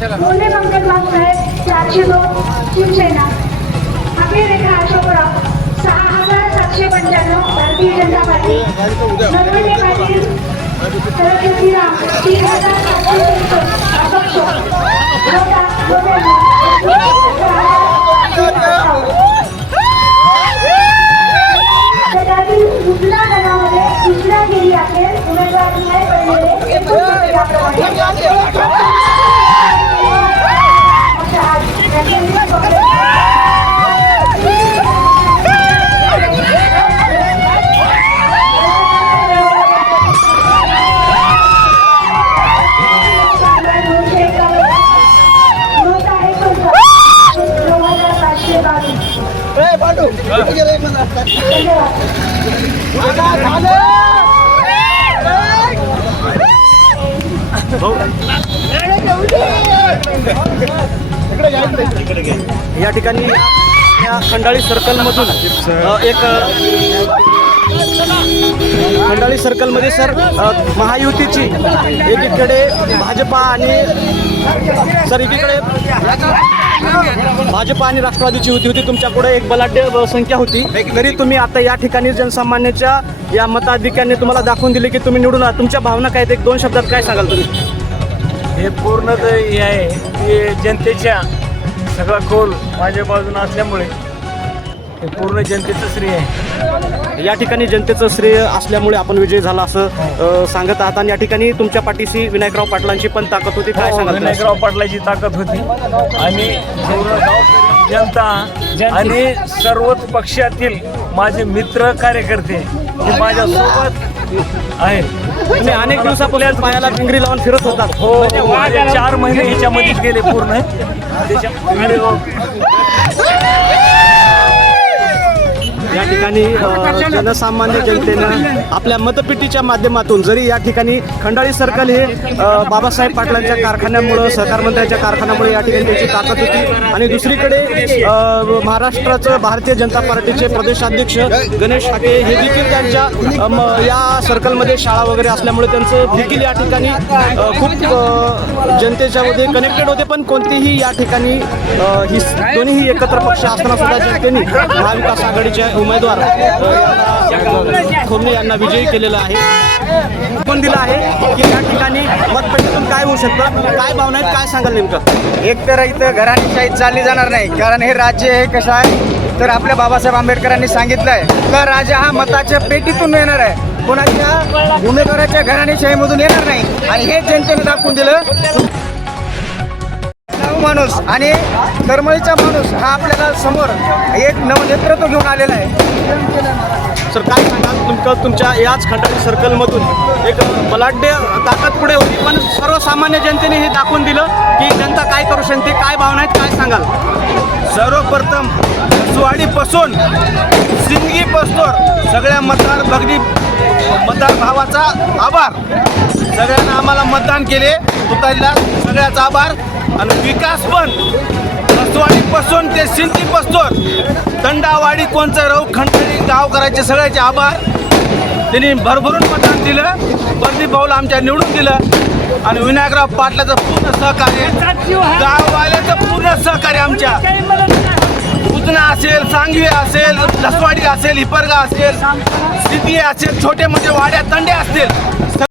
मोने पंकज बाबूसाहेब 402 शिवसेना. अखेर रेखा अशोकराव 6795 भारतीय जनता पार्टी. नरवणे पाटील सरस्वतीराम 3763 अपक्ष. रोटा जगातील दुसऱ्या गणामध्ये दुसऱ्या गेली अखेर उमेदवार नाही पडलेले या ठिकाणी या खंडाळी सर्कलमधून खंडाळी सर्कलमध्ये सर महायुतीची एकीकडे भाजपा आणि सर एकीकडे भाजपा आणि राष्ट्रवादीची युती होती. तुमच्या पुढे एक बलाढ्य संख्या होती, तरी तुम्ही आता या ठिकाणी जनसामान्याच्या या मताधिक्याने तुम्हाला दाखवून दिले की तुम्ही निवडून आहात. तुमच्या भावना काय आहेत, एक दोन शब्दात काय सांगाल तुम्ही? हे पूर्ण हे आहे की जनतेच्या सगळा कौल माझ्या बाजूने असल्यामुळे हे पूर्ण जनतेचं श्रेय आहे. या ठिकाणी जनतेचं श्रेय असल्यामुळे आपण विजय झाला असं सांगत आहात. आणि या ठिकाणी तुमच्या पाठीशी विनायकराव पाटलांची पण ताकद होती, काय सांगाल? विनायकराव पाटलाची ताकद होती आणि पूर्ण गावकरी जनता आणि सर्वच पक्षातील माझे मित्र कार्यकर्ते हे माझ्यासोबत आहेत. तुम्ही अनेक दिवसापासून पायाला पिंगरी लावून फिरत होतात. हो, 4 महिने ह्याच्यामध्येच गेले पूर्ण. या ठिकाणी जनसामान्य जनतेनं आपल्या मतपेटीच्या माध्यमातून जरी या ठिकाणी खंडाळी सर्कल हे बाबासाहेब पाटलांच्या कारखान्यामुळं सहकार मंत्र्यांच्या कारखान्यामुळे या ठिकाणी त्याची ताकद होती. आणि दुसरीकडे महाराष्ट्राचं भारतीय जनता पार्टीचे प्रदेशाध्यक्ष गणेश हाके हे देखील त्यांच्या या सर्कलमध्ये शाळा वगैरे असल्यामुळे त्यांचं देखील या ठिकाणी खूप जनतेच्यामध्ये कनेक्टेड होते. पण कोणतीही या ठिकाणी ही दोन्हीही एकत्र पक्ष असताना सुद्धा जनतेने महाविकास आघाडीच्या उमेदवार खोमणे यांना विजयी केलेला आहे. कोण दिला आहे की या ठिकाणी मतपेटीतून काय होऊ शकतं, काय भावना आहेत, काय सांगाल नेमकं? एक तर इथं घराणेशाही चालली जाणार नाही, कारण हे राज्य हे कसं आहे तर आपल्या बाबासाहेब आंबेडकरांनी सांगितलं आहे तर राजा हा मताच्या पेटीतून येणार आहे, कोणाच्या उमेदवाराच्या घराणेशाहीमधून येणार नाही. आणि हे जनतेने दाखवून दिलं. माणूस आणि करमळीचा माणूस हा आपल्याला समोर एक नवनेतृत्व घेऊन आलेला आहे. सर काय सांगाल तुमचं तुमच्या याच खंडाळी सर्कलमधून एक बलाढ्य ताकद पुढे होती, पण सर्वसामान्य जनतेने हे दाखवून दिलं की जनता काय करू शकते, काय भावना आहेत, काय सांगाल? सर्वप्रथम सुवाडीपासून सिंदगी पस्तोर सगळ्या मतदार भगिनी मतदार भावाचा आभार. सगळ्यांना आम्हाला मतदान केले तुतारीला सगळ्याचा आभार. आणि विकास पण रसवाडीपासून ते सिंदगी पस्तोर तंडावाडी कोणचं राहू खंडाळी गाव करायचे सगळ्याचे आभार. त्यांनी भरभरून मतदान दिलं, बर्दी भाऊला आमच्या निवडून दिलं. आणि विनायकराव पाटलाचं पूर्ण सहकार्य, गाववाल्याचं पूर्ण सहकार्य आमच्या उजना असेल, सांगवी असेल, लसवाडी असेल, हिपरगा असेल, सिद्धी असेल, छोटे मोठे वाड्या तंडे असतील